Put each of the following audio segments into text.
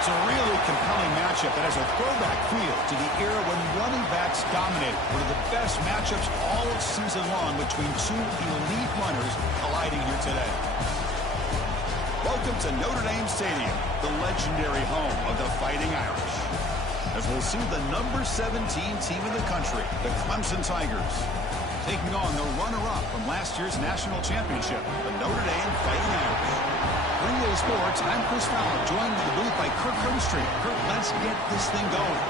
It's a really compelling matchup that has a throwback feel to the era when running backs dominated. One of the best matchups all season long between two elite runners colliding here today. Welcome to Notre Dame Stadium, the legendary home of the Fighting Irish. As we'll see the number 17 team in the country, the Clemson Tigers, taking on the runner-up from last year's national championship, the Notre Dame Fighting Irish. For EA Sports, I'm Chris Fowler, joined in the booth by Kirk Hermstreet. Kirk, let's get this thing going.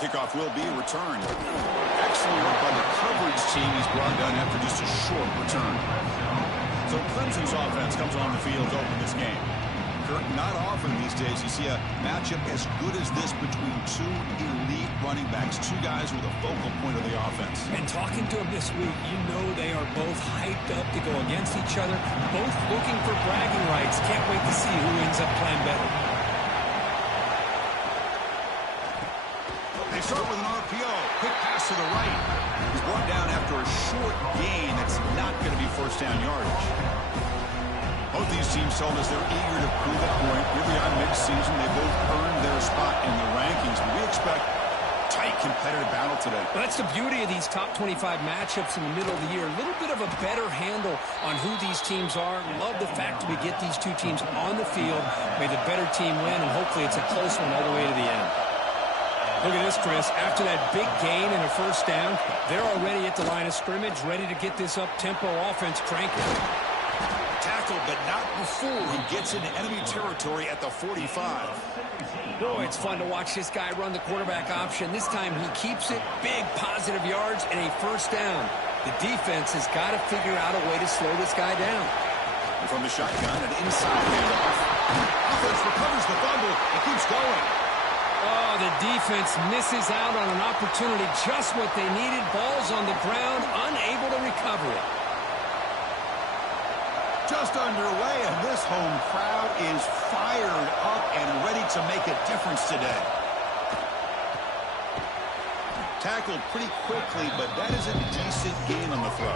Kickoff will be returned. Excellent work by the coverage team. He's brought down after just a short return. So Clemson's offense comes on the field to open this game. Kirk, not often these days you see a matchup as good as this between two elite running backs, two guys who are the focal point of the offense. And talking to them this week, you know they are both hyped up to go against each other, both looking for bragging rights. Can't wait to see who ends up playing better. They start with an RPO. Quick pass to the right. He's brought down after a short gain that's not going to be first down yardage. Both these teams told us they're eager to prove a point. Here we are mid-season. They both earned their spot in the rankings. But we expect tight competitive battle today. Well, that's the beauty of these top 25 matchups in the middle of the year. A little bit of a better handle on who these teams are. Love the fact that we get these two teams on the field. May the better team win, and hopefully it's a close one all the way to the end. Look at this, Chris. After that big gain and a first down, they're already at the line of scrimmage, ready to get this up-tempo offense cranking. Tackled, but not before he gets into enemy territory at the 45. Boy, it's fun to watch this guy run the quarterback option. This time he keeps it, big positive yards, and a first down. The defense has got to figure out a way to slow this guy down. From the shotgun, an inside handoff. Offense recovers the fumble. It keeps going. Oh, the defense misses out on an opportunity, just what they needed. Ball's on the ground, unable to recover it. Just underway, and this home crowd is fired up and ready to make a difference today. Tackled pretty quickly, but that is a decent gain on the throw.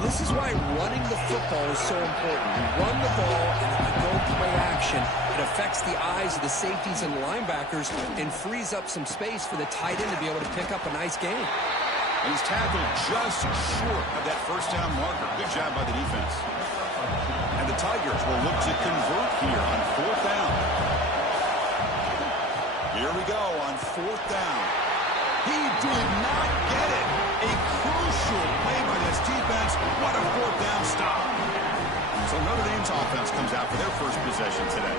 This is why running the football is so important. You run the ball, and if you go play action, it affects the eyes of the safeties and the linebackers and frees up some space for the tight end to be able to pick up a nice gain. And he's tackled just short of that first down marker. Good job by the defense. And the Tigers will look to convert here on fourth down. Here we go on fourth down. He did not get it. A crucial play by this defense. What a fourth down stop. So Notre Dame's offense comes out for their first possession today.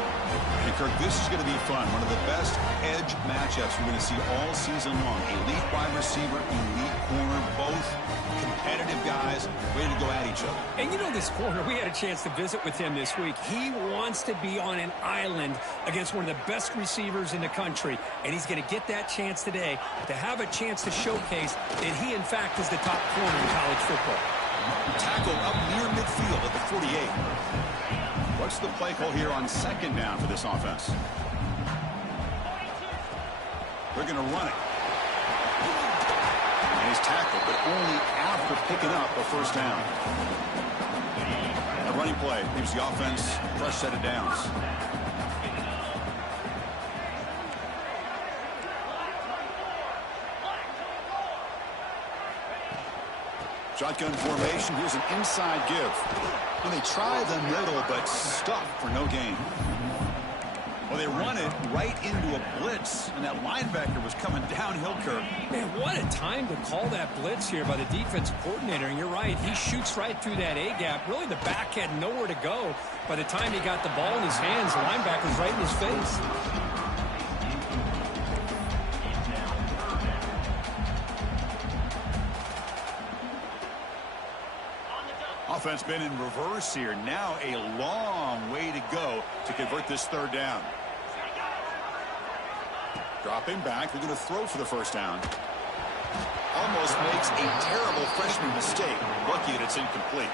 And Kirk, this is going to be fun. One of the best edge matchups we're going to see all season long. Elite wide receiver, elite corner, both competitive guys ready to go at each other. And you know this corner, we had a chance to visit with him this week. He wants to be on an island against one of the best receivers in the country. And he's going to get that chance today to have a chance to showcase that he, in fact, is the top corner in college football. Tackled up near midfield at the 48. What's the play call here on second down for this offense? They're going to run it. And he's tackled, but only after picking up a first down. A running play gives the offense a fresh set of downs. Shotgun formation. Here's an inside give. And they try the middle, but stuck for no gain. Well, they run it right into a blitz, and that linebacker was coming downhill, Kirk. Man, what a time to call that blitz here by the defensive coordinator. And you're right, he shoots right through that A-gap. Really, the back had nowhere to go. By the time he got the ball in his hands, the linebacker's right in his face. offense been in reverse here. Now a long way to go to convert this third down. Dropping back, they're going to throw for the first down. Almost makes a terrible freshman mistake. Lucky that it's incomplete.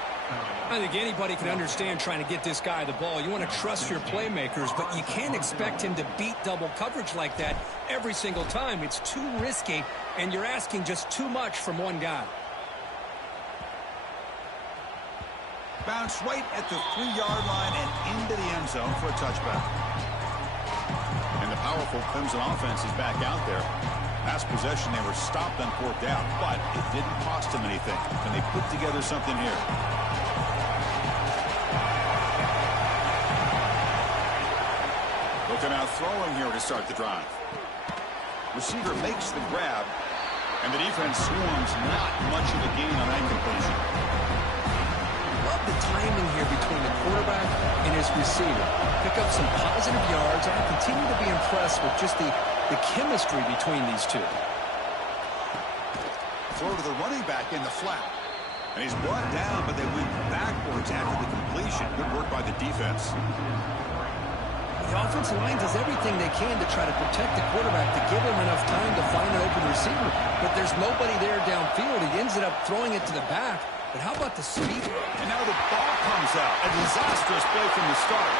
I think anybody can understand trying to get this guy the ball. You want to trust your playmakers, but you can't expect him to beat double coverage like that every single time. It's too risky, and you're asking just too much from one guy. Bounce right at the 3-yard line and into the end zone for a touchback. And the powerful Clemson offense is back out there. Last possession, they were stopped on 4th down, but it didn't cost them anything. And they put together something here. Looking out throwing here to start the drive. Receiver makes the grab, and the defense swarms. Not much of a gain on that completion. Love the timing here between the quarterback and his receiver. Pick up some positive yards. I continue to be impressed with just the chemistry between these two. Throw to the running back in the flat. And he's brought down, but they went backwards after the completion. Good work by the defense. The offensive line does everything they can to try to protect the quarterback, to give him enough time to find an open receiver. But there's nobody there downfield. He ends up throwing it to the back. But how about the speed? And now the ball comes out. A disastrous play from the start.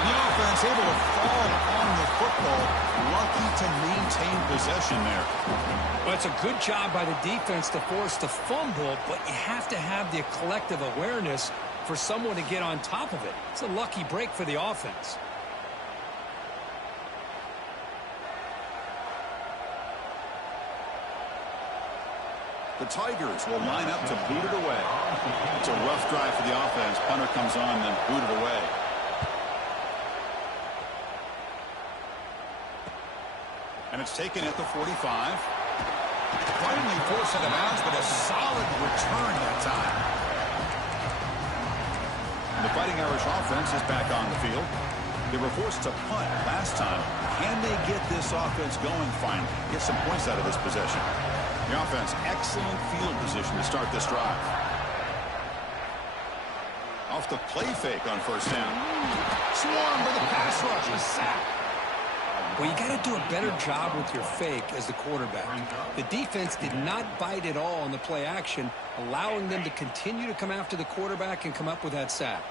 The offense able to fall on the football. Lucky to maintain possession there. Well, it's a good job by the defense to force the fumble, but you have to have the collective awareness for someone to get on top of it. It's a lucky break for the offense. The Tigers will line up to boot it away. It's a rough drive for the offense. Punter comes on, then boot it away. And it's taken at the 45. Finally forced out of bounds, but a solid return that time. And the Fighting Irish offense is back on the field. They were forced to punt last time. Can they get this offense going finally? Get some points out of this possession. The offense, excellent field position to start this drive. Off the play fake on first down. Swarm for the pass rush, a sack. Well, you got to do a better job with your fake as the quarterback. The defense did not bite at all on the play action, allowing them to continue to come after the quarterback and come up with that sack.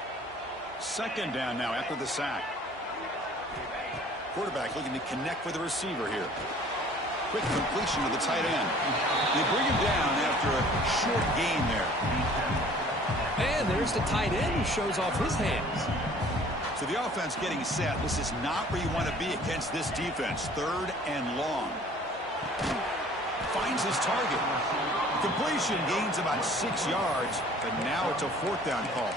Second down now after the sack. Quarterback looking to connect with the receiver here. Quick completion to the tight end. They bring him down after a short gain there. And there's the tight end who shows off his hands. So the offense getting set. This is not where you want to be against this defense. 3rd and long. Finds his target. Completion gains about 6 yards, but now it's a 4th down call.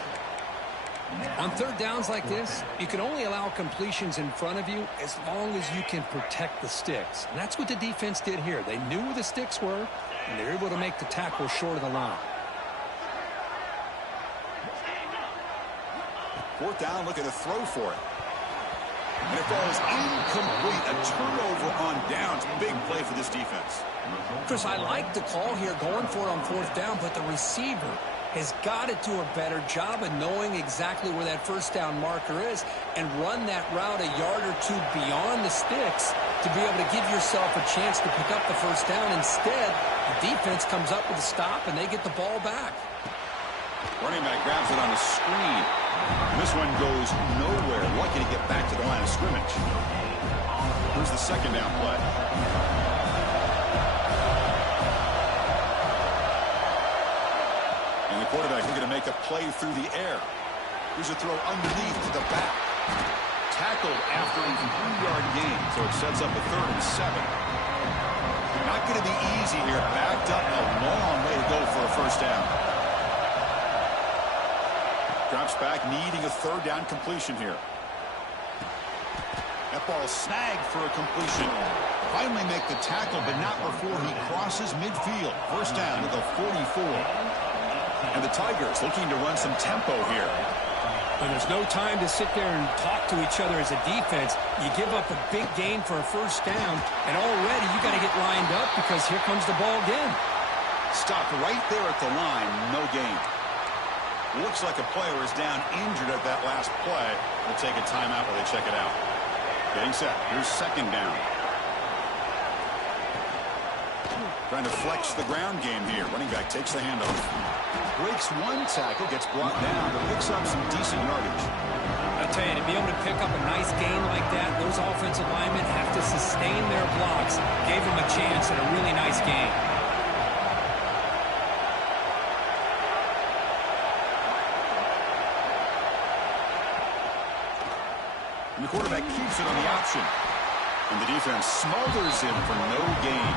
On 3rd downs like this, you can only allow completions in front of you as long as you can protect the sticks. And that's what the defense did here. They knew where the sticks were, and they were able to make the tackle short of the line. 4th down, looking to throw for it. And it falls incomplete. A turnover on downs. Big play for this defense. Chris, I like the call here going for it on 4th down, but the receiver has got to do a better job of knowing exactly where that first down marker is and run that route a yard or two beyond the sticks to be able to give yourself a chance to pick up the first down. Instead, the defense comes up with a stop and they get the ball back. Running back grabs it on a screen. This one goes nowhere. Lucky to get back to the line of scrimmage. Here's the second down play. And the quarterback looking to make a play through the air. Here's a throw underneath to the back. Tackled after a 3-yard gain, so it sets up a 3rd and 7. Not going to be easy here. Backed up a long way to go for a first down. Drops back, needing a 3rd down completion here. That ball snagged for a completion. Finally make the tackle, but not before he crosses midfield. First down to the 44. And the Tigers looking to run some tempo here. And there's no time to sit there and talk to each other as a defense. You give up a big gain for a first down, and already you got to get lined up because here comes the ball again. Stopped right there at the line, no gain. Looks like a player is down injured at that last play. We'll take a timeout while they check it out. Getting set. Here's second down. Trying to flex the ground game here. Running back takes the handoff. Breaks one tackle, gets brought down, but picks up some decent yardage. I tell you, to be able to pick up a nice gain like that, those offensive linemen have to sustain their blocks. Gave him a chance at a really nice gain. And the quarterback keeps it on the option. And the defense smothers him for no gain.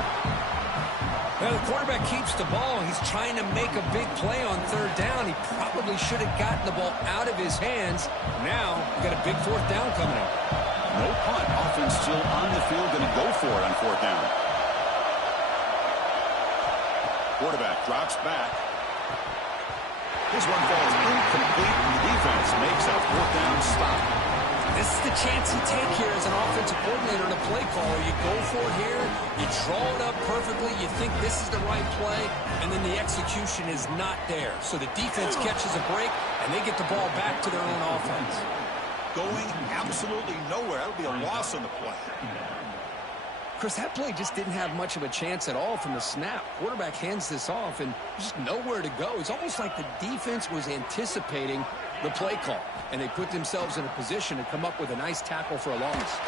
Well, the quarterback keeps the ball. He's trying to make a big play on third down. He probably should have gotten the ball out of his hands. Now, we've got a big fourth down coming up. No punt. Offense still on the field, going to go for it on fourth down. Quarterback drops back. This one falls incomplete, and the defense makes a fourth down stop. This is the chance you take here as an offensive coordinator and a play caller. You go for it here, you draw it up perfectly, you think this is the right play, and then the execution is not there. So the defense catches a break, and they get the ball back to their own offense. Going absolutely nowhere. That'll be a loss on the play. Chris, that play just didn't have much of a chance at all from the snap. Quarterback hands this off, and just nowhere to go. It's almost like the defense was anticipating the play call, and they put themselves in a position to come up with a nice tackle for a loss.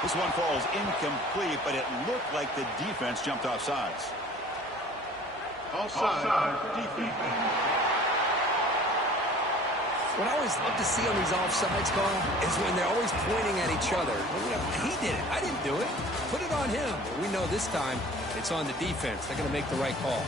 This one falls incomplete, but it looked like the defense jumped off sides. Offside defense. What I always love to see on these offsides calls is when they're always pointing at each other. He did it. I didn't do it. Put it on him. But we know this time it's on the defense. They're going to make the right call.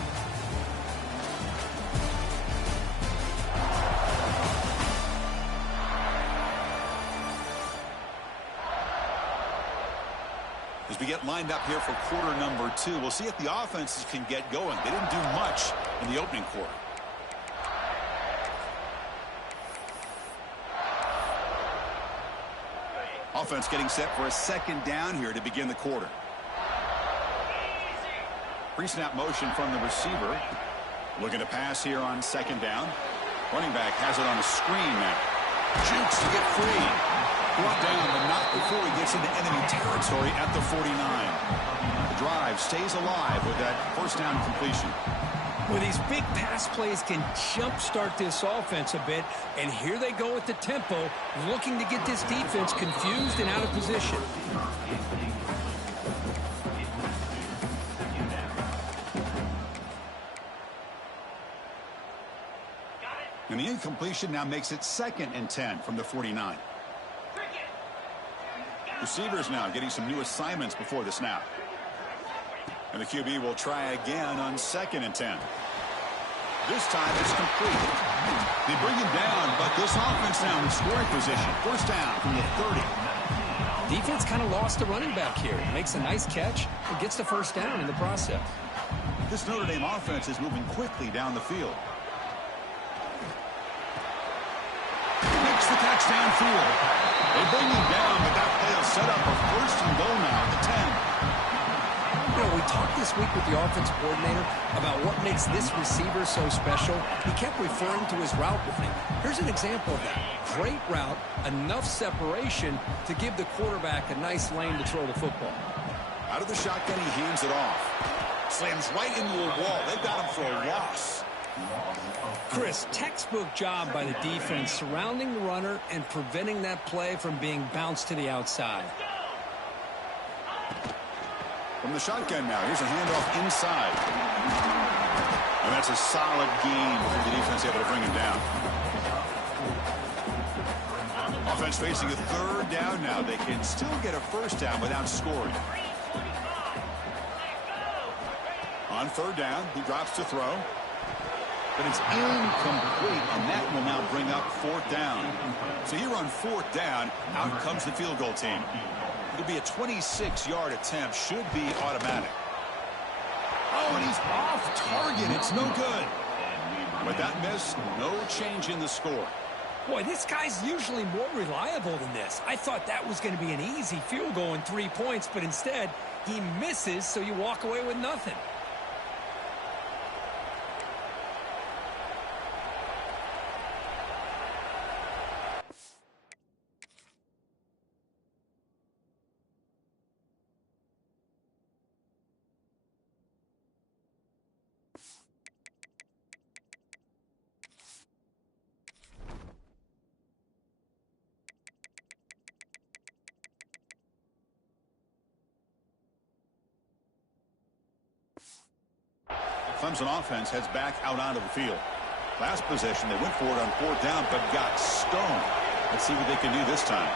As we get lined up here for quarter number 2, we'll see if the offenses can get going. They didn't do much in the opening quarter. Offense getting set for a second down here to begin the quarter. Pre-snap motion from the receiver. Looking to pass here on second down. Running back has it on a screen now. Jukes to get free. Brought down, but not before he gets into enemy territory at the 49. The drive stays alive with that first down completion. Well, these big pass plays can jumpstart this offense a bit, and here they go with the tempo, looking to get this defense confused and out of position. And the incompletion now makes it 2nd and 10 from the 49. Receivers now getting some new assignments before the snap. And the QB will try again on 2nd and 10. This time it's complete. They bring him down, but this offense now in scoring position. First down from the 30. Defense kind of lost the running back here. Makes a nice catch and gets the first down in the process. This Notre Dame offense is moving quickly down the field. Makes the catch downfield. They bring him down, but that play will set up a first and goal now at the 10. You know, we talked this week with the offensive coordinator about what makes this receiver so special. He kept referring to his route running. Here's an example of that. Great route, enough separation to give the quarterback a nice lane to throw the football. Out of the shotgun, he hands it off. Slams right into a wall. They've got him for a loss. Chris, textbook job by the defense surrounding the runner and preventing that play from being bounced to the outside. From the shotgun now, here's a handoff inside. And that's a solid gain before the defense able to bring him down. Offense facing a third down now. They can still get a first down without scoring. On third down, he drops to throw. But it's incomplete, and that will now bring up fourth down. So here on fourth down, out comes the field goal team. It'll be a 26-yard attempt. Should be automatic. Oh, and he's off target. It's no good. With that miss, no change in the score. Boy, this guy's usually more reliable than this. I thought that was going to be an easy field goal and 3 points, but instead, he misses, so you walk away with nothing. Clemson offense heads back out onto the field. Last possession, they went for it on 4th down, but got stoned. Let's see what they can do this time.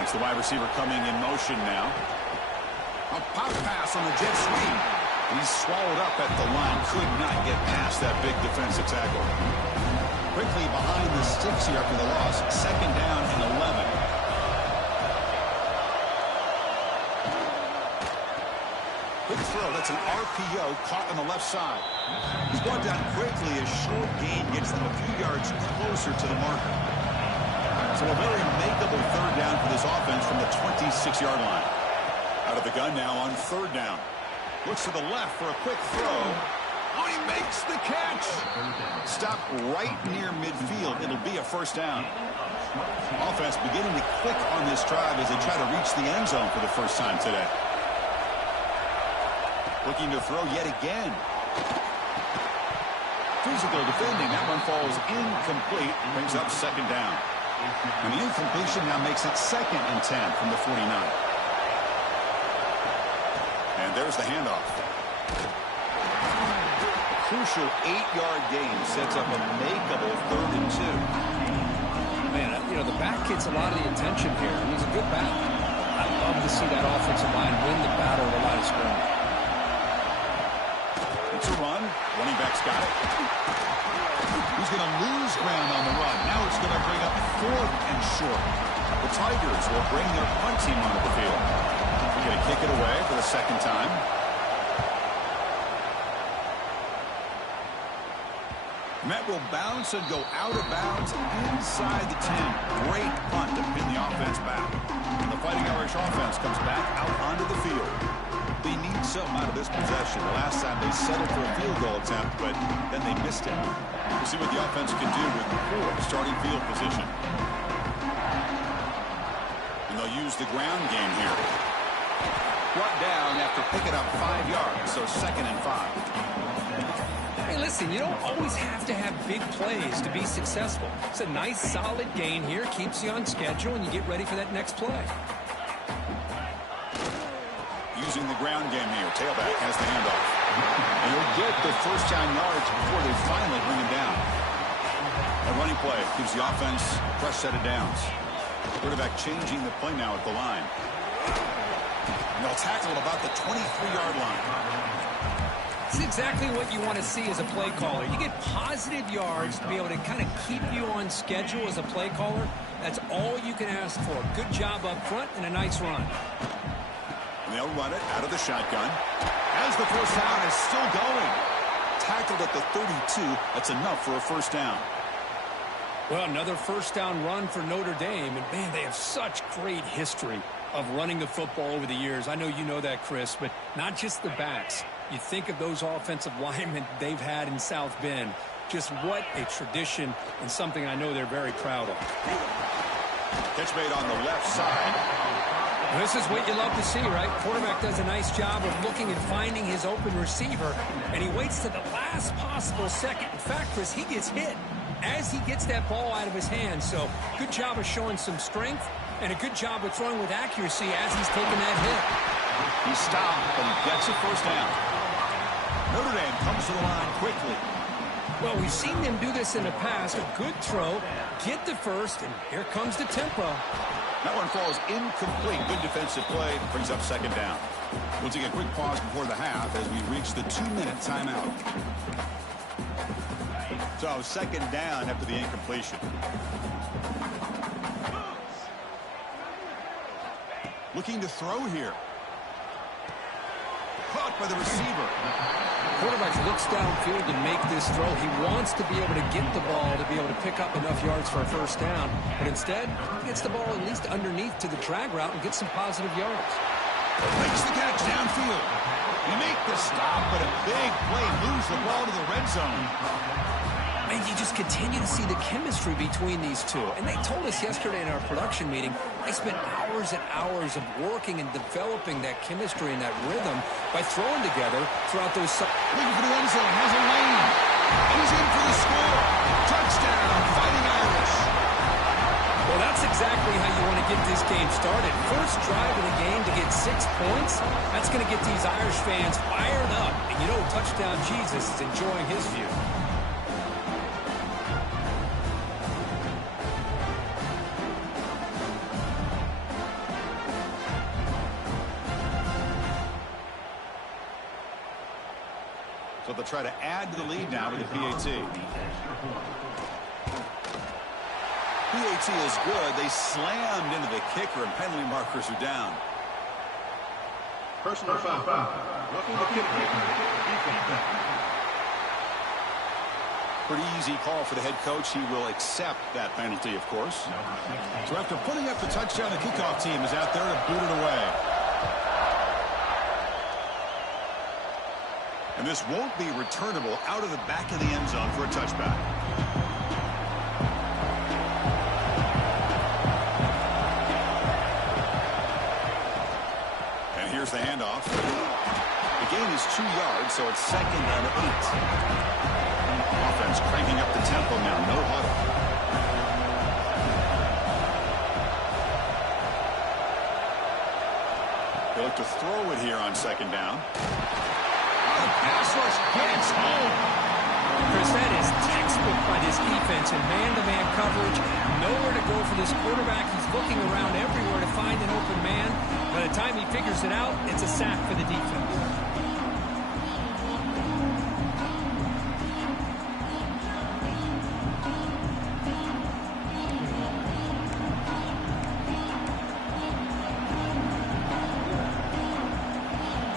It's the wide receiver coming in motion now. A pop pass on the jet sweep. He's swallowed up at the line. Could not get past that big defensive tackle. Quickly behind the sticks here after the loss. 2nd down and 11. Good throw. That's an RPO caught on the left side. He's brought down quickly. A short gain gets them a few yards closer to the marker. So a very makeable 3rd down for this offense from the 26-yard line. Out of the gun now on 3rd down. Looks to the left for a quick throw. Oh, he makes the catch. Stop right near midfield. It'll be a 1st down. Offense beginning to click on this drive as they try to reach the end zone for the first time today. Looking to throw yet again. Physical defending. That one falls incomplete. Brings up 2nd down. And the incompletion now makes it 2nd and 10 from the 49. And there's the handoff. A crucial 8-yard gain sets up a makeable 3rd and 2. Man, you know, the back gets a lot of the attention here. He's a good back. I love to see that offensive line win the battle of the line of scrimmage. It's a run. Running back's got it. He's going to lose ground on the run. Now it's going to bring up 4th and short. The Tigers will bring their punt team onto the field. They're going to kick it away for the 2nd time. Met will bounce and go out of bounds inside the 10. Great punt to pin the offense back. And the Fighting Irish offense comes back out onto the field. They need something out of this possession. The last time they settled for a field goal attempt, but then they missed it. We'll see what the offense can do with poor starting field position. And they'll use the ground game here. Brought down after picking up 5 yards, so 2nd and 5. Hey, listen, you don't always have to have big plays to be successful. It's a nice, solid gain here. Keeps you on schedule, and you get ready for that next play. Using the ground game here. Tailback has the handoff. And he'll get the 1st down yards before they finally bring him down. A running play gives the offense a fresh set of downs. Quarterback changing the play now at the line. And they'll tackle at about the 23-yard line. It's exactly what you want to see as a play caller. You get positive yards to be able to kind of keep you on schedule as a play caller. That's all you can ask for. Good job up front and a nice run. And they'll run it out of the shotgun. As the 1st down is still going. Tackled at the 32. That's enough for a 1st down. Well, another 1st down run for Notre Dame. And, man, they have such great history of running the football over the years. I know you know that, Chris, but not just the backs. You think of those offensive linemen they've had in South Bend. Just what a tradition and something I know they're very proud of. Catch made on the left side. This is what you love to see, right? Quarterback does a nice job of looking and finding his open receiver, and he waits to the last possible second. In fact, Chris, he gets hit as he gets that ball out of his hands. So good job of showing some strength and a good job of throwing with accuracy as he's taking that hit. He stopped, but he gets a 1st down. Notre Dame comes to the line quickly. Well, we've seen them do this in the past. A good throw, get the 1st, and here comes the tempo. That one falls incomplete. Good defensive play. Brings up 2nd down. We'll take a quick pause before the half as we reach the 2-minute timeout. So 2nd down after the incompletion. Looking to throw here. Caught by the receiver. Quarterback looks downfield to make this throw. He wants to be able to get the ball to be able to pick up enough yards for a 1st down. But instead, he gets the ball at least underneath to the drag route and gets some positive yards. Makes the catch downfield. You make the stop, but a big play moves the ball to the red zone. And you just continue to see the chemistry between these two. And they told us yesterday in our production meeting, they spent hours and hours of working and developing that chemistry and that rhythm by throwing together throughout those... Looking for the end zone, has a lane. And he's in for the score. Touchdown, Fighting Irish. Well, that's exactly exactly how you want to get this game started. First drive of the game to get 6 points, that's going to get these Irish fans fired up. And you know, Touchdown Jesus is enjoying his view. So they'll try to add to the lead now with the PAT. PAT is good. They slammed into the kicker, and penalty markers are down. Personal foul. Roughing the kicker. Pretty easy call for the head coach. He will accept that penalty, of course. So after putting up the touchdown, the kickoff team is out there to boot it away. And this won't be returnable out of the back of the end zone for a touchback. And here's the handoff. The gain is 2 yards, so it's 2nd and 8. Offense cranking up the tempo now. No huddle. They look to throw it here on 2nd down. The pass rush gets home. Chris, that is textbook by this defense in man-to-man coverage. Nowhere to go for this quarterback. He's looking around everywhere to find an open man. By the time he figures it out, it's a sack for the defense.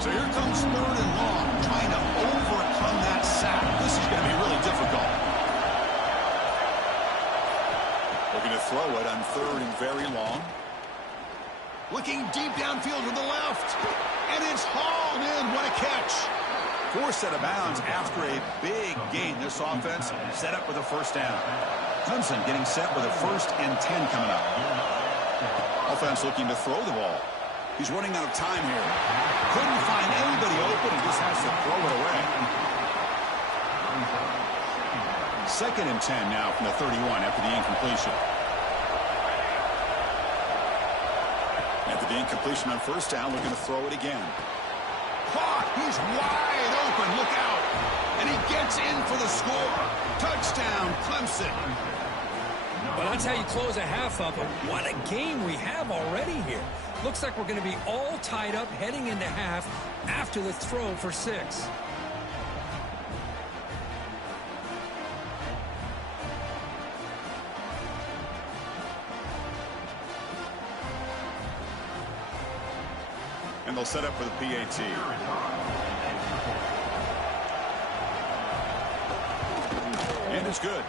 So here comes 3rd and long, trying to overcome that sack. This is going to be really difficult. Looking to throw it on 3rd and very long. Looking deep downfield to the left. And it's hauled in. What a catch. Forced out of bounds after a big gain. This offense set up with a 1st down. Clemson getting set with a 1st and 10 coming up. Offense looking to throw the ball. He's running out of time here. Couldn't find anybody open and just has to throw it away. 2nd and 10 now from the 31 after the incompletion. After the incompletion on 1st down, looking to throw it again. Caught! He's wide open. Look out! And he gets in for the score. Touchdown, Clemson. Well, that's how you close a half up. But what a game we have already here. Looks like we're going to be all tied up heading into half after the throw for 6. And they'll set up for the PAT. And it's good.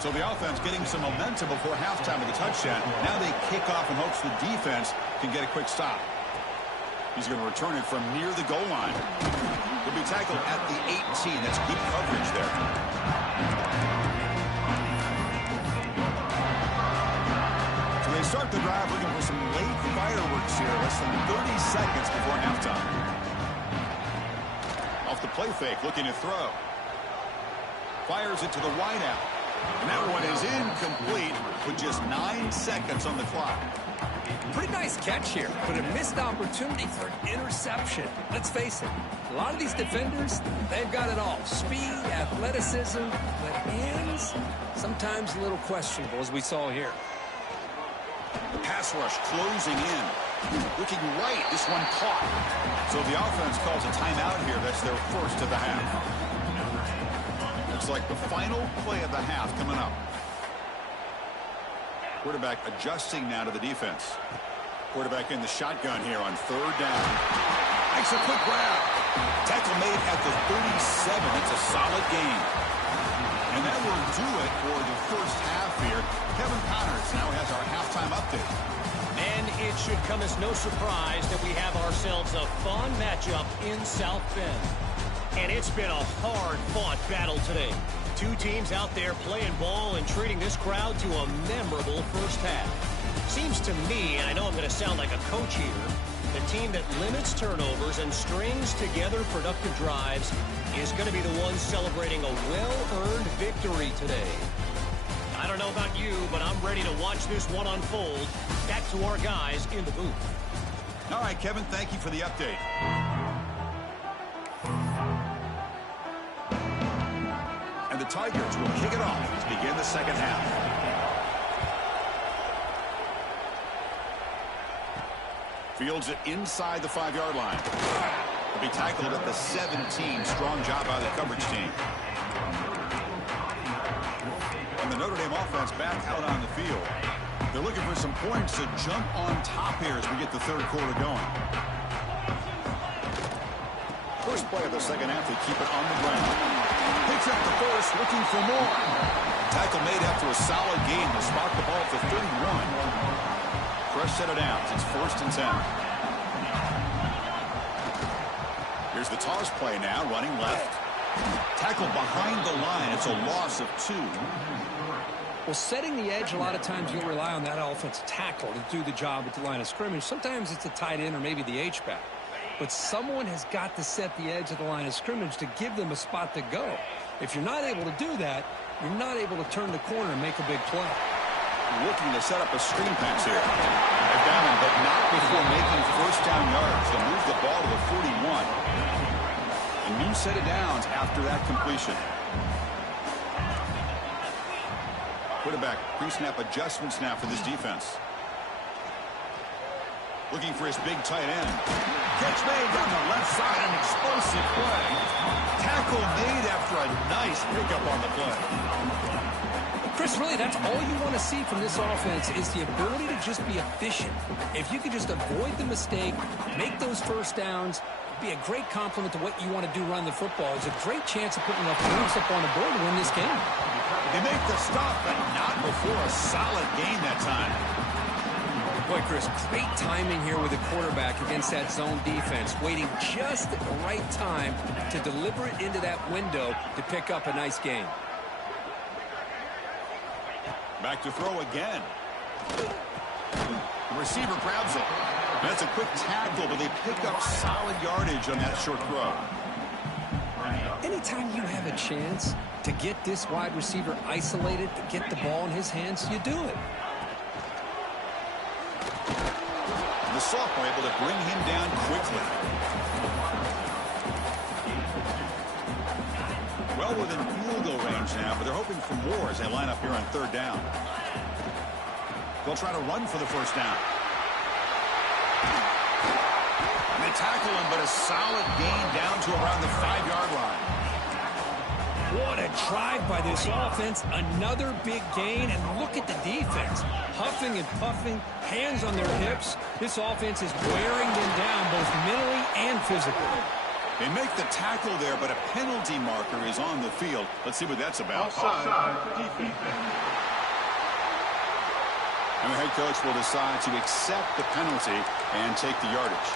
So the offense getting some momentum before halftime with the touchdown. Now they kick off in hopes the defense can get a quick stop. He's going to return it from near the goal line. He'll be tackled at the 18. That's good coverage there. So they start the drive looking for some late fireworks here. Less than 30 seconds before halftime. Off the play fake, looking to throw. Fires it to the wideout. And that one is incomplete with just 9 seconds on the clock. Pretty nice catch here, but a missed opportunity for an interception. Let's face it, a lot of these defenders, they've got it all. Speed, athleticism, but hands, sometimes a little questionable, as we saw here. Pass rush closing in. Looking right, this one caught. So the offense calls a timeout here. That's their 1st of the half. Looks like the final play of the half coming up. Quarterback adjusting now to the defense. Quarterback in the shotgun here on 3rd down. Makes a quick grab. Tackle made at the 37. It's a solid gain. And that will do it for the 1st half here. Kevin Connors now has our halftime update. And it should come as no surprise that we have ourselves a fun matchup in South Bend. And it's been a hard-fought battle today. Two teams out there playing ball and treating this crowd to a memorable 1st half. Seems to me, and I know I'm going to sound like a coach here, The team that limits turnovers and strings together productive drives is going to be the one celebrating a well-earned victory today. I don't know about you, but I'm ready to watch this one unfold. Back to our guys in the booth. All right, Kevin, thank you for the update. And the Tigers will kick it off to begin the second half. Fields it inside the 5-yard line. He'll be tackled at the 17. Strong job by the coverage team. And the Notre Dame offense back out on the field. They're looking for some points to jump on top here as we get the third quarter going. First play of the second half, they keep it on the ground. Picks up the first, looking for more. Tackle made after a solid gain to spot the ball at the 31. Fresh set of downs. It's 1st and 10. Here's the toss play now, running left. Tackle behind the line. It's a loss of 2. Well, setting the edge, a lot of times you'll rely on that offensive tackle to do the job at the line of scrimmage. Sometimes it's a tight end or maybe the H-back. But someone has got to set the edge of the line of scrimmage to give them a spot to go. If you're not able to do that, you're not able to turn the corner and make a big play. Looking to set up a screen pass here. They've got him, but not before making first down yards. They'll move the ball to the 41. A new set of downs after that completion. Quarterback pre-snap adjustments now for this defense. Looking for his big tight end. Catch made down the left side, an explosive play. Tackle made after a nice pickup on the play. Chris, really, that's all you want to see from this offense is the ability to just be efficient. If you could just avoid the mistake, make those first downs, be a great compliment to what you want to do run the football. It's a great chance of putting enough points up on the board to win this game. They make the stop, but not before a solid gain that time. Boy, Chris, great timing here with the quarterback against that zone defense, waiting just at the right time to deliver it into that window to pick up a nice gain. Back to throw again. The receiver grabs it. That's a quick tackle, but they pick up solid yardage on that short throw. Anytime you have a chance to get this wide receiver isolated, to get the ball in his hands, you do it. The sophomore able to bring him down quickly. Well within field goal range now, but they're hoping for more as they line up here on 3rd down. They'll try to run for the first down. And they tackle him, but a solid gain down to around the 5-yard line. What a drive by this offense. Another big gain, and look at the defense. Huffing and puffing, hands on their hips. This offense is wearing them down both mentally and physically. They make the tackle there, but a penalty marker is on the field. Let's see what that's about. Offside, defense. And the head coach will decide to accept the penalty and take the yardage.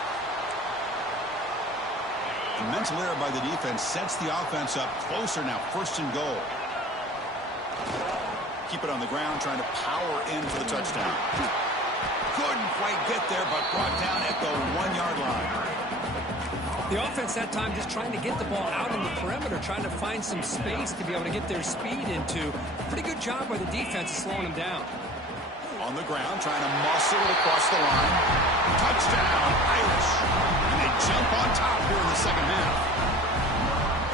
A mental error by the defense sets the offense up closer now, 1st and goal. Keep it on the ground, trying to power in for the touchdown. Couldn't quite get there, but brought down at the 1-yard line. The offense that time just trying to get the ball out in the perimeter, trying to find some space to be able to get their speed into. Pretty good job by the defense of slowing them down. On the ground, trying to muscle it across the line. Touchdown, Irish. And they jump on top here in the second half.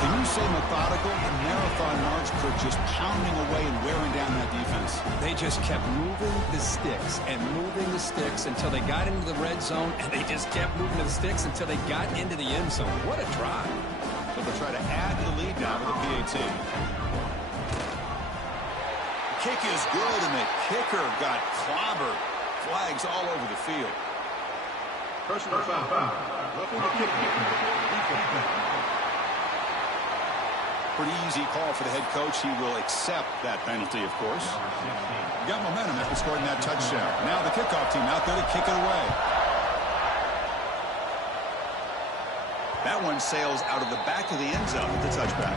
Can you say methodical? The marathon march, Kirk, just pounding away and wearing down that defense. They just kept moving the sticks and moving the sticks until they got into the red zone, and they just kept moving the sticks until they got into the end zone. What a drive. So they'll try to add to the lead now with a PAT. Kick is good, and the kicker got clobbered. Flags all over the field. Personal foul. Roughing the kicker. Pretty easy call for the head coach. He will accept that penalty, of course. Got momentum after scoring that touchdown. Now the kickoff team out there to kick it away. That one sails out of the back of the end zone with the touchback.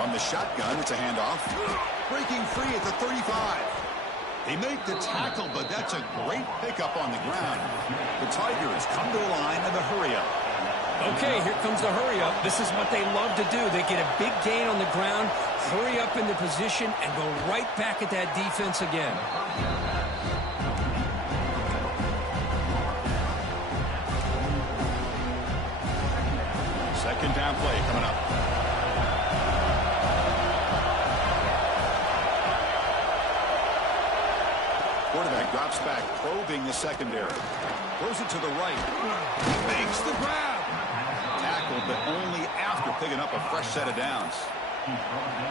From the shotgun. It's a handoff. Breaking free at the 35. They make the tackle, but that's a great pickup on the ground. The Tigers come to the line in the hurry-up. Okay, here comes the hurry-up. This is what they love to do. They get a big gain on the ground, hurry up into position, and go right back at that defense again. Second down play coming up. Quarterback drops back, probing the secondary. Throws it to the right. Makes the grab. Tackled, but only after picking up a fresh set of downs.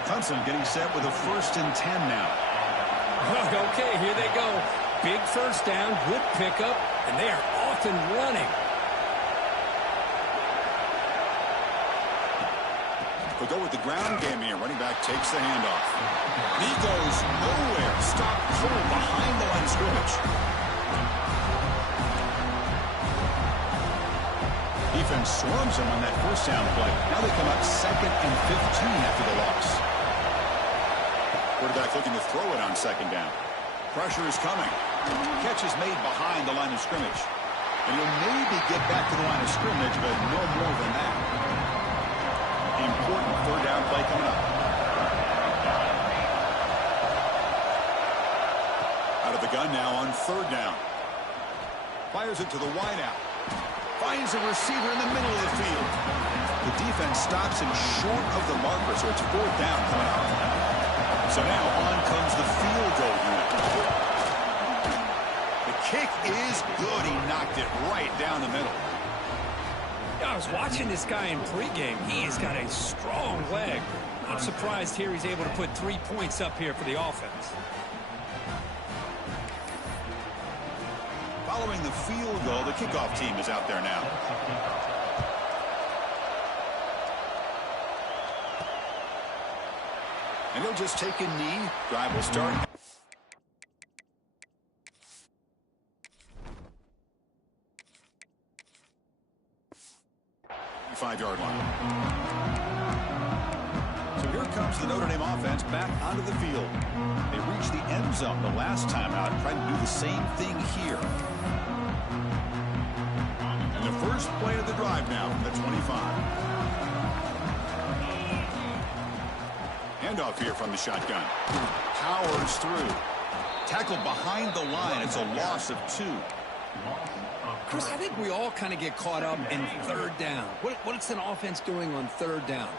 Clemson getting set with a 1st and 10 now. Okay, here they go. Big first down, good pickup, and they are off and running. We'll go with the ground game here. Running back takes the handoff. He goes nowhere. Stopped cold behind the line of scrimmage. Defense swarms him on that first down play. Now they come up 2nd and 15 after the loss. Quarterback looking to throw it on 2nd down. Pressure is coming. Catch is made behind the line of scrimmage. And he'll maybe get back to the line of scrimmage, but no more than that. Important 3rd down play coming up. Out of the gun now on 3rd down. Fires it to the wideout. Finds a receiver in the middle of the field. The defense stops him short of the marker, so it's 4th down coming up. So now on comes the field goal unit. The kick is good. He knocked it right down the middle. I was watching this guy in pregame. He has got a strong leg. I'm surprised here he's able to put 3 points up here for the offense. Following the field goal, the kickoff team is out there now. And he'll just take a knee. Drive will start. 5-yard line. So here comes the Notre Dame offense back onto the field. They reached the end zone the last time out, trying to do the same thing here. And the first play of the drive now from the 25. Handoff here from the shotgun. Powers through. Tackled behind the line. It's a loss of 2. Chris, I think we all kind of get caught up in 3rd down. What's an offense doing on 3rd down?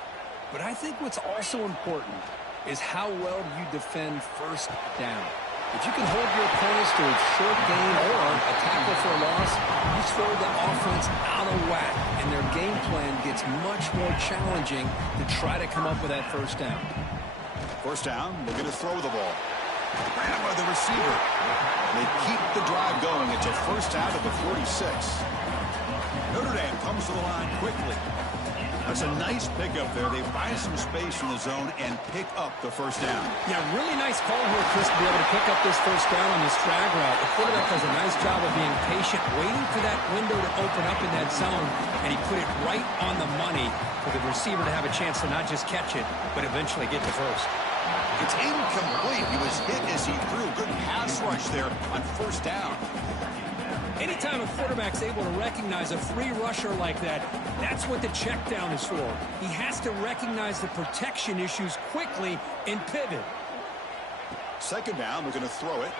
But I think what's also important is how well you defend 1st down. If you can hold your opponents to a short gain or a tackle for a loss, you throw the offense out of whack, and their game plan gets much more challenging to try to come up with that 1st down. 1st down, we're going to throw the ball. Grab by the receiver. They keep the drive going. It's a 1st down at the 46. Notre Dame comes to the line quickly. That's a nice pickup there. They find some space in the zone and pick up the 1st down. Yeah, really nice call here, Chris, to be able to pick up this 1st down on this drag route. The quarterback does a nice job of being patient, waiting for that window to open up in that zone, and he put it right on the money for the receiver to have a chance to not just catch it, but eventually get the 1st. It's incomplete. He was hit as he threw. Good pass rush there on 1st down. Anytime a quarterback's able to recognize a free rusher like that, that's what the check down is for. He has to recognize the protection issues quickly and pivot. 2nd down, we're going to throw it.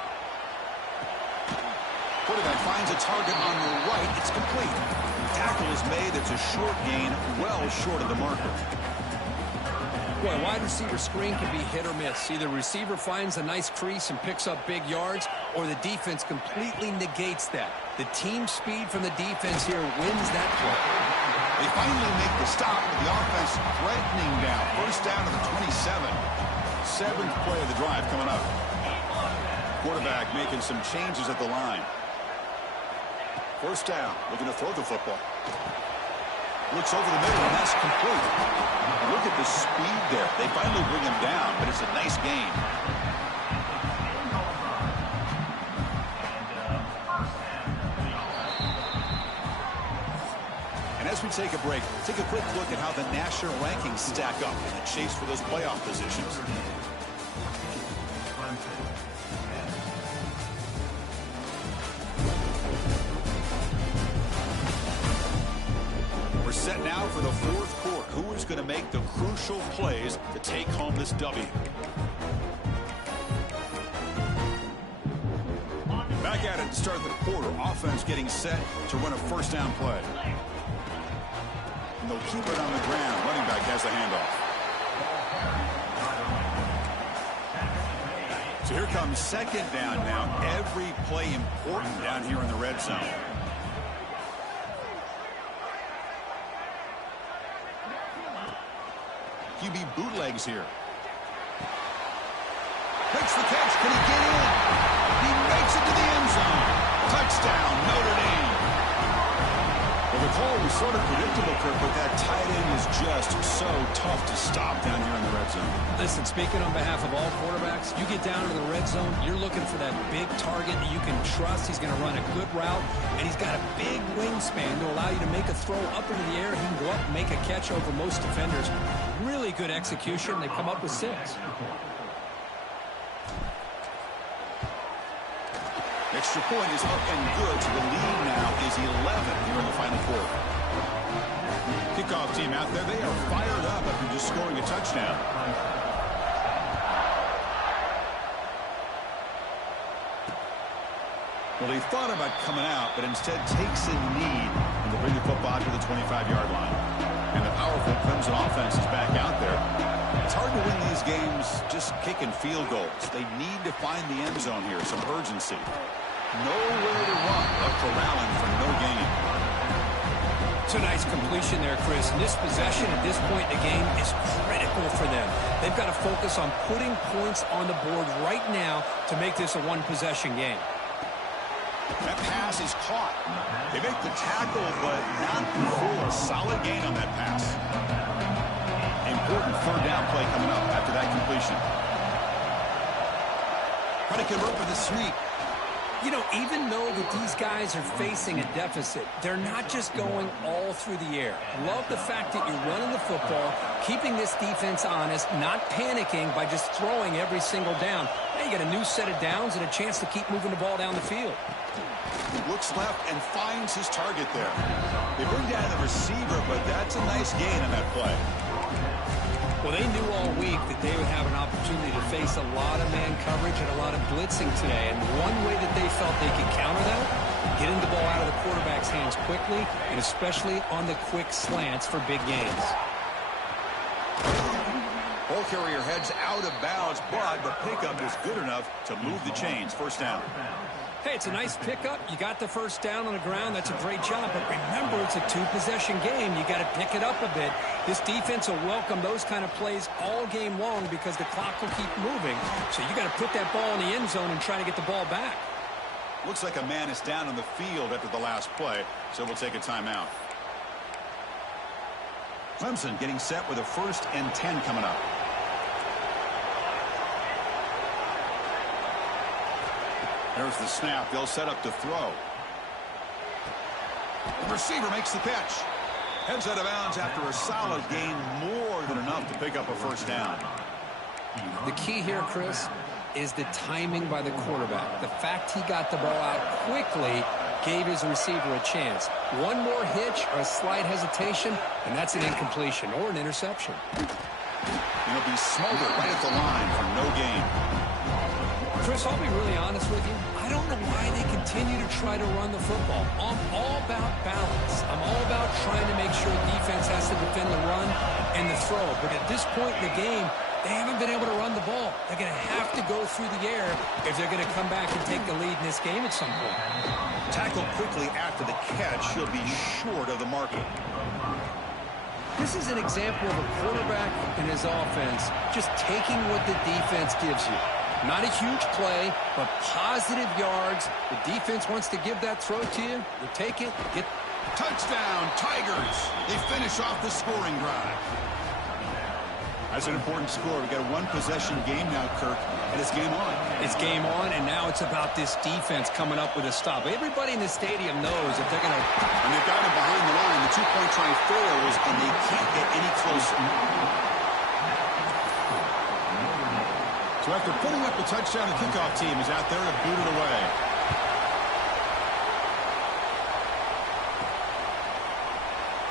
Quarterback finds a target on the right. It's complete. Tackle is made. It's a short gain, well short of the marker. Boy, a wide receiver screen can be hit or miss. Either receiver finds a nice crease and picks up big yards, or the defense completely negates that. The team speed from the defense here wins that play. They finally make the stop with the offense threatening down. 1st down to the 27. 7th play of the drive coming up. Quarterback making some changes at the line. 1st down, looking to throw the football. Looks over the middle, and that's complete. Look at the speed there. They finally bring him down, but it's a nice gain. As we take a break, take a quick look at how the national rankings stack up in the chase for those playoff positions. We're set now for the fourth quarter. Who is going to make the crucial plays to take home this W? Back at it to start the quarter. Offense getting set to run a first down play. And they'll keep it on the ground. Running back has the handoff. So here comes second down now. Every play important down here in the red zone. QB bootlegs here. Makes the catch. Can he get in? He makes it to the end zone. Touchdown, Notre Dame. Well, the call was sort of predictable, Kirk, but that tight end is just so tough to stop down here in the red zone. Listen, speaking on behalf of all quarterbacks, you get down to the red zone, you're looking for that big target that you can trust. He's going to run a good route, and he's got a big wingspan to allow you to make a throw up into the air. He can go up and make a catch over most defenders. Really good execution. They come up with 6. Extra point is up and good, so the lead now is 11 here in the final quarter. Kickoff team out there, they are fired up after just scoring a touchdown. Well, they thought about coming out, but instead takes a knee and they bring the football to the 25-yard line. And the powerful Clemson offense is back out there. It's hard to win these games just kicking field goals. They need to find the end zone here, some urgency. Nowhere to run, but corralling for no gain. It's a nice completion there, Chris. And this possession at this point in the game is critical for them. They've got to focus on putting points on the board right now to make this a one-possession game. That pass is caught. They make the tackle, but not before a solid gain on that pass. Important third down play coming up after that completion. Trying to convert with a sweep. You know, even though that these guys are facing a deficit, they're not just going all through the air. Love the fact that you're running the football, keeping this defense honest, not panicking by just throwing every single down. Now you got a new set of downs and a chance to keep moving the ball down the field. He looks left and finds his target there. They bring down the receiver, but that's a nice gain on that play. Well, they knew all week that they would have an opportunity to face a lot of man coverage and a lot of blitzing today. And one way that they felt they could counter that, getting the ball out of the quarterback's hands quickly, and especially on the quick slants for big gains. Ball carrier heads out of bounds, but the pickup is good enough to move the chains. First down. Hey, it's a nice pickup. You got the first down on the ground. That's a great job. But remember, it's a two-possession game. You got to pick it up a bit. This defense will welcome those kind of plays all game long because the clock will keep moving. So you got to put that ball in the end zone and try to get the ball back. Looks like a man is down on the field after the last play, so we'll take a timeout. Clemson getting set with a 1st and 10 coming up. There's the snap. They'll set up to throw. The receiver makes the catch. Heads out of bounds after a solid gain, more than enough to pick up a first down. The key here, Chris, is the timing by the quarterback. The fact he got the ball out quickly gave his receiver a chance. One more hitch or a slight hesitation, and that's an incompletion or an interception. It'll be smothered right at the line for no gain. Chris, I'll be really honest with you. I don't know why they continue to try to run the football. I'm all about balance. I'm all about trying to make sure defense has to defend the run and the throw. But at this point in the game, they haven't been able to run the ball. They're going to have to go through the air if they're going to come back and take the lead in this game at some point. Tackled quickly after the catch. He'll be short of the marker. This is an example of a quarterback and his offense just taking what the defense gives you. Not a huge play, but positive yards. The defense wants to give that throw to you. You take it, get... Touchdown, Tigers. They finish off the scoring drive. That's an important score. We've got a one-possession game now, Kirk, and it's game on. It's game on, and now it's about this defense coming up with a stop. Everybody in the stadium knows if they're going to... And they've got him behind the line. The two-point try fails, and they can't get any closer. So after putting up the touchdown, the kickoff team is out there to boot it away.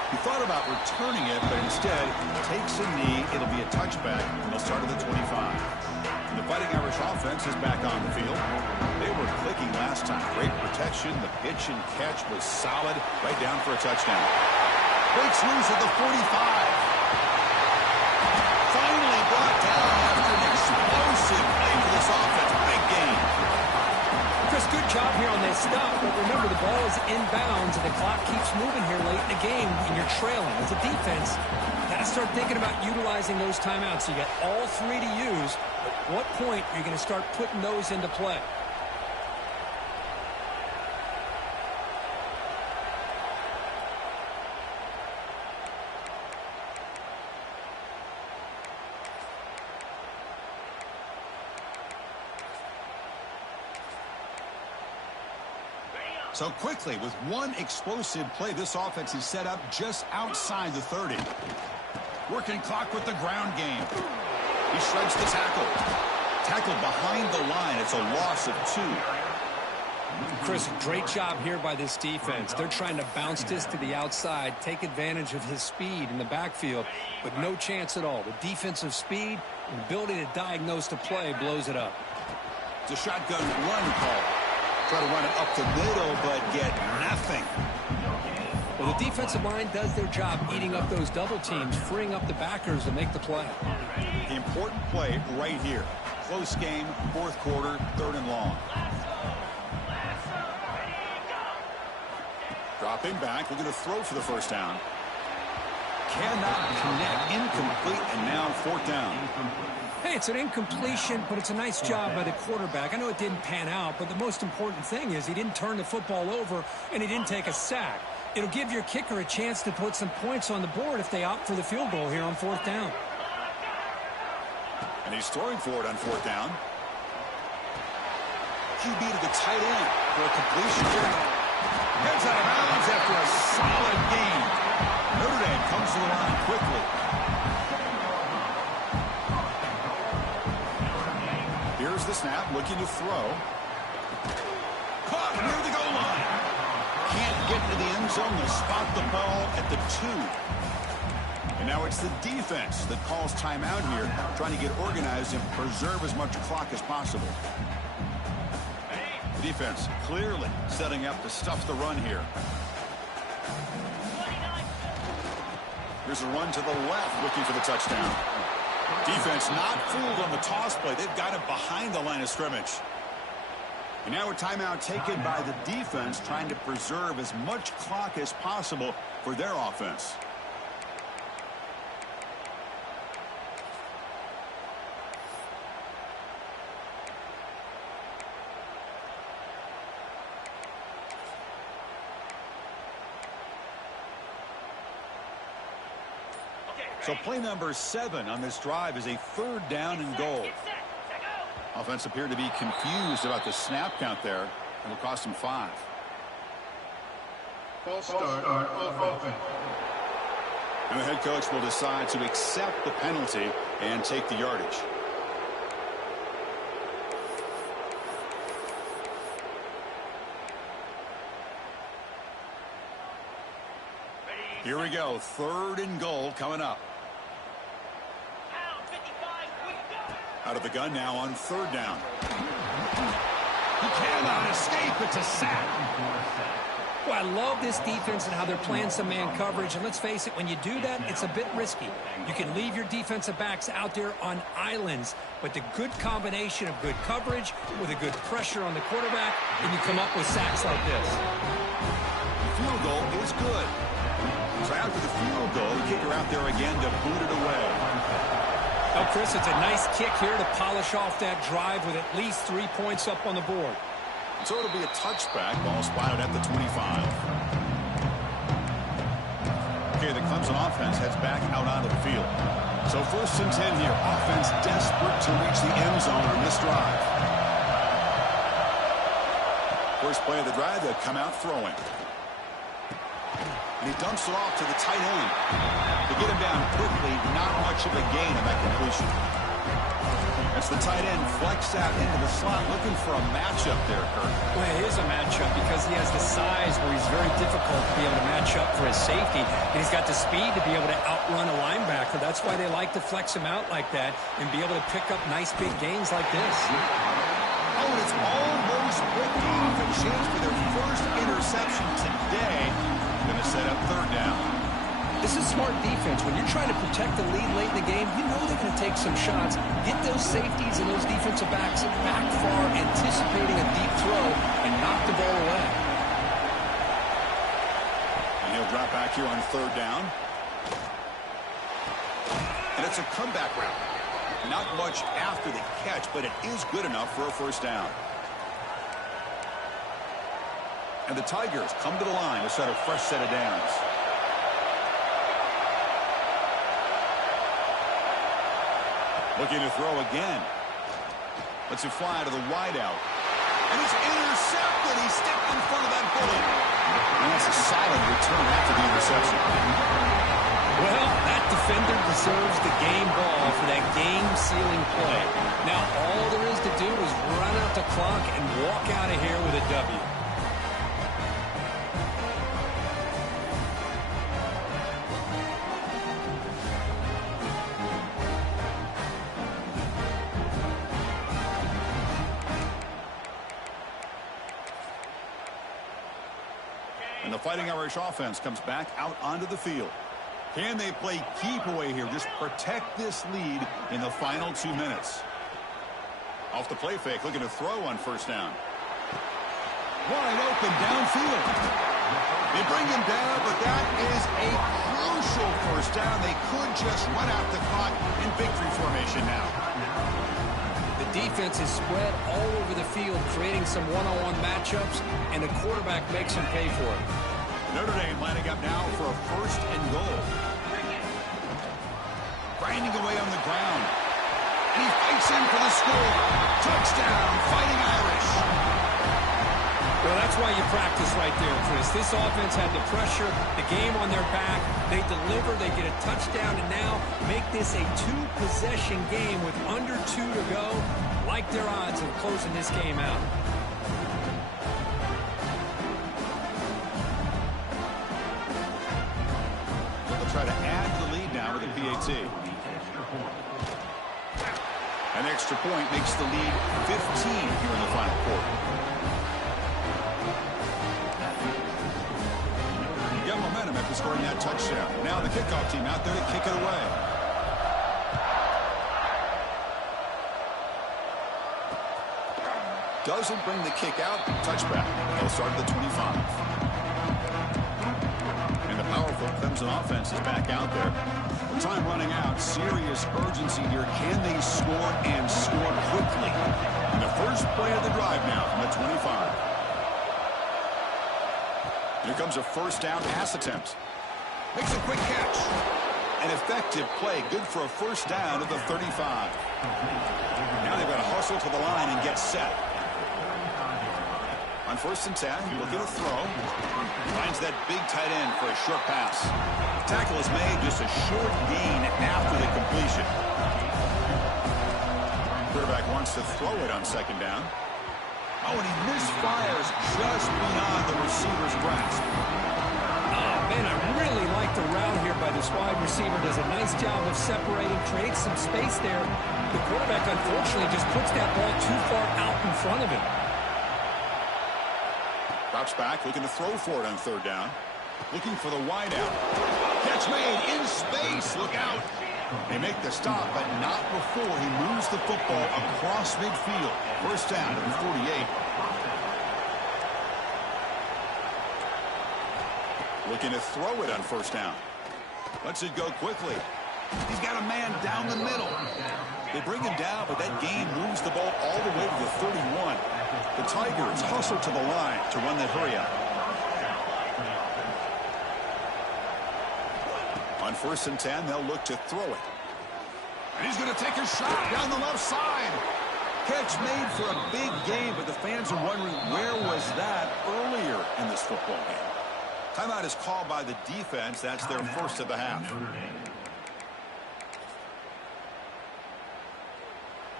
He thought about returning it, but instead takes a knee. It'll be a touchback, and they'll start at the 25. And the Fighting Irish offense is back on the field. They were clicking last time. Great protection. The pitch and catch was solid. Right down for a touchdown. Breaks loose at the 45. Finally brought down after an explosive play for this offense. Big game. Chris, good job here on this stop, but remember the ball is inbounds and the clock keeps moving here late in the game and you're trailing. As a defense, you got to start thinking about utilizing those timeouts. You got all three to use. At what point are you going to start putting those into play? So quickly, with one explosive play, this offense is set up just outside the 30. Working clock with the ground game. He shreds the tackle. Tackle behind the line. It's a loss of 2. Chris, great job here by this defense. They're trying to bounce this to the outside, take advantage of his speed in the backfield, but no chance at all. The defensive speed and ability to diagnose the play blows it up. It's a shotgun run call. Try to run it up the middle, but get nothing. Well, the defensive line does their job eating up those double teams, freeing up the backers to make the play. The important play right here. Close game, fourth quarter, 3rd and long. Dropping back, looking to throw for the first down. Cannot connect, incomplete, and now 4th down. Hey, it's an incompletion, but it's a nice job by the quarterback. I know it didn't pan out, but the most important thing is he didn't turn the football over and he didn't take a sack. It'll give your kicker a chance to put some points on the board if they opt for the field goal here on 4th down. And he's throwing for it on 4th down. QB to the tight end for a completion. Heads out of bounds after a solid game. Notre Dame comes to the line quickly. Here's the snap, looking to throw. Caught near the goal line. Can't get to the end zone. They spot the ball at the 2. And now it's the defense that calls timeout here, trying to get organized and preserve as much clock as possible. The defense clearly setting up to stuff the run here. Here's a run to the left, looking for the touchdown. Defense not fooled on the toss play. They've got it behind the line of scrimmage. And now a timeout taken by the defense, trying to preserve as much clock as possible for their offense. So play number 7 on this drive is a 3rd down and goal. Offense appeared to be confused about the snap count there, and will cost them 5. False start on offense. And the head coach will decide to accept the penalty and take the yardage. Here we go, 3rd and goal coming up. Out of the gun now on 3rd down. He cannot escape. It's a sack. Well, I love this defense and how they're playing some man coverage. And let's face it, when you do that, it's a bit risky. You can leave your defensive backs out there on islands, but the good combination of good coverage with a good pressure on the quarterback, and you come up with sacks like this. The field goal is good. So after the field goal, the kicker out there again to boot it away. Oh, Chris, it's a nice kick here to polish off that drive with at least 3 points up on the board. So it'll be a touchback. Ball spotted at the 25. Okay, Okay, the Clemson offense heads back out onto the field. So 1st and 10 here. Offense desperate to reach the end zone on this drive. First play of the drive, they'll come out throwing. And he dumps it off to the tight end. To get him down quickly, not much of a gain on that completion. That's the tight end flex out into the slot, looking for a matchup there, Kirk. Well, it is a matchup because he has the size where he's very difficult to be able to match up for his safety. And he's got the speed to be able to outrun a linebacker. That's why they like to flex him out like that and be able to pick up nice big gains like this. Oh, and it's almost big gain for chance for their first interception today. Going to set up 3rd down. This is smart defense. When you're trying to protect the lead late in the game, you know they're going to take some shots. Get those safeties and those defensive backs back far, anticipating a deep throw, and knock the ball away. And he'll drop back here on 3rd down. And it's a comeback route. Not much after the catch, but it is good enough for a 1st down. And the Tigers come to the line to set a fresh set of downs. Looking to throw again. Lets it fly to the wideout. And it's intercepted. He stepped in front of that bullet. And that's a solid return after the interception. Well, that defender deserves the game ball for that game-sealing play. Now, all there is to do is run out the clock and walk out of here with a W. And the Fighting Irish offense comes back out onto the field. Can they play keep away here? Just protect this lead in the final 2 minutes. Off the play fake, looking to throw on 1st down. Wide open downfield. They bring him down, but that is a crucial 1st down. They could just run out the clock in victory formation now. The defense is spread all over the field, creating some one-on-one matchups, and the quarterback makes them pay for it. Notre Dame lining up now for a 1st and goal. Grinding away on the ground. And he fights in for the score. Touchdown, Fighting Irish. Well, that's why you practice right there, Chris. This offense had the pressure, the game on their back. They deliver, they get a touchdown, and now make this a 2-possession game with under 2 to go. Like their odds of closing this game out. They'll try to add the lead now with a PAT. An extra point makes the lead 15 here in the final quarter. Got momentum after scoring that touchdown. Now the kickoff team out there to kick it away. Doesn't bring the kick out. Touchback. They'll start at the 25. And the powerful Clemson offense is back out there. With time running out, serious urgency here. Can they score and score quickly? And the first play of the drive now from the 25. Here comes a 1st down pass attempt. Makes a quick catch. An effective play. Good for a 1st down at the 35. Now they've got to hustle to the line and get set. On 1st and 10, looking to throw. Finds that big tight end for a short pass. Tackle is made, just a short gain after the completion. Quarterback wants to throw it on 2nd down. Oh, and he misfires just beyond the receiver's grasp. Oh, man, I really like the route here by this wide receiver. Does a nice job of separating, creates some space there. The quarterback, unfortunately, just puts that ball too far out in front of him. Drops back, looking to throw for it on 3rd down. Looking for the wideout. Catch made in space. Look out. They make the stop, but not before he moves the football across midfield. 1st down to the 48. Looking to throw it on 1st down. Lets it go quickly. He's got a man down the middle. They bring him down, but that gain moves the ball all the way to the 31. The Tigers hustle to the line to run that hurry up. first and 10, they'll look to throw it. And he's going to take a shot down the left side. Catch made for a big game, but the fans are wondering where was that earlier in this football game. Timeout is called by the defense. That's their first of the half.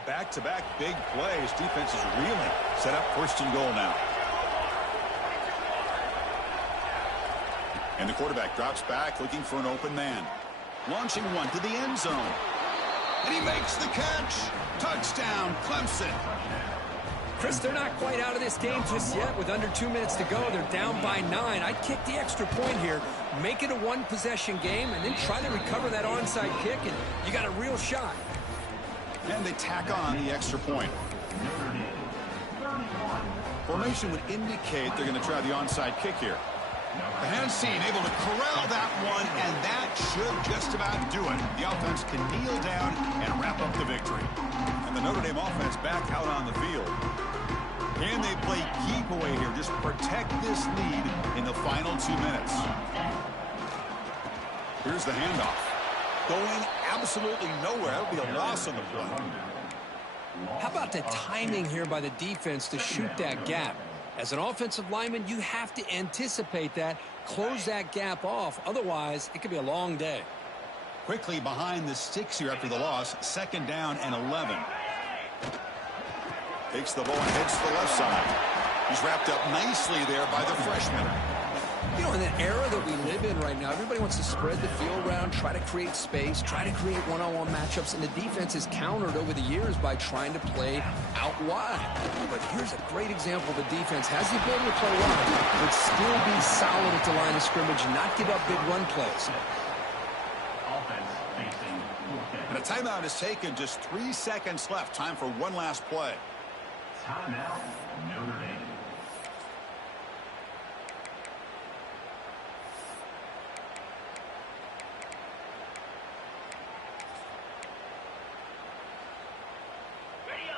Back-to-back big plays. Defense is reeling. Set up first and goal now. And the quarterback drops back looking for an open man. Launching one to the end zone. And he makes the catch. Touchdown, Clemson. Chris, they're not quite out of this game just yet. With under 2 minutes to go, they're down by 9. I'd kick the extra point here, make it a one-possession game, and then try to recover that onside kick, and you got a real shot. And they tack on the extra point. Formation would indicate they're going to try the onside kick here. The hand seen, able to corral that one, and that should just about do it. The offense can kneel down and wrap up the victory. And the Notre Dame offense back out on the field. Can they play keep away here? Just protect this lead in the final 2 minutes. Here's the handoff. Going absolutely nowhere. That would be a loss on the play. How about the timing here by the defense to shoot that gap? As an offensive lineman, you have to anticipate that, close that gap off. Otherwise, it could be a long day. Quickly behind the sticks here after the loss. Second down and 11. Takes the ball and heads to the left side. He's wrapped up nicely there by the freshman. You know, in the era that we live in right now, everybody wants to spread the field around, try to create space, try to create one-on-one matchups, and the defense is countered over the years by trying to play out wide. But here's a great example. The defense has the ability to play wide, but still be solid at the line of scrimmage and not give up big run plays. And a timeout is taken. Just 3 seconds left. Time for one last play. Timeout, Notre Dame.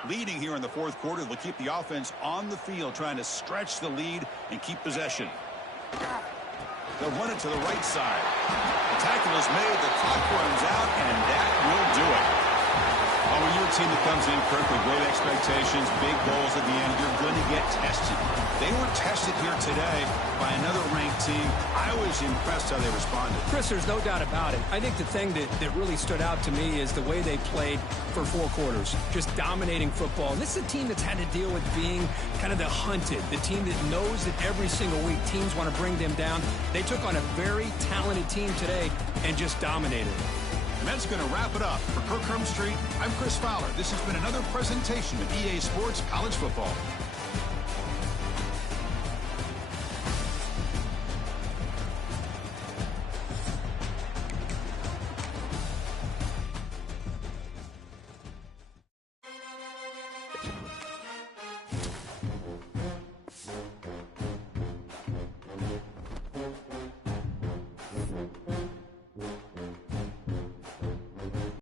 Leading here in the fourth quarter, they'll keep the offense on the field, trying to stretch the lead and keep possession. They'll run it to the right side. The tackle is made, the clock runs out, and that will do it. Oh, when you're a team that comes in, Kirk, with great expectations, big goals at the end, you're going to get tested. They were tested here today by another ranked team. I was impressed how they responded. Chris, there's no doubt about it. I think the thing that really stood out to me is the way they played for 4 quarters, just dominating football. And this is a team that's had to deal with being kind of the hunted, the team that knows that every single week teams want to bring them down. They took on a very talented team today and just dominated. And that's going to wrap it up. For Kirk Street, I'm Chris Fowler. This has been another presentation of EA Sports College Football.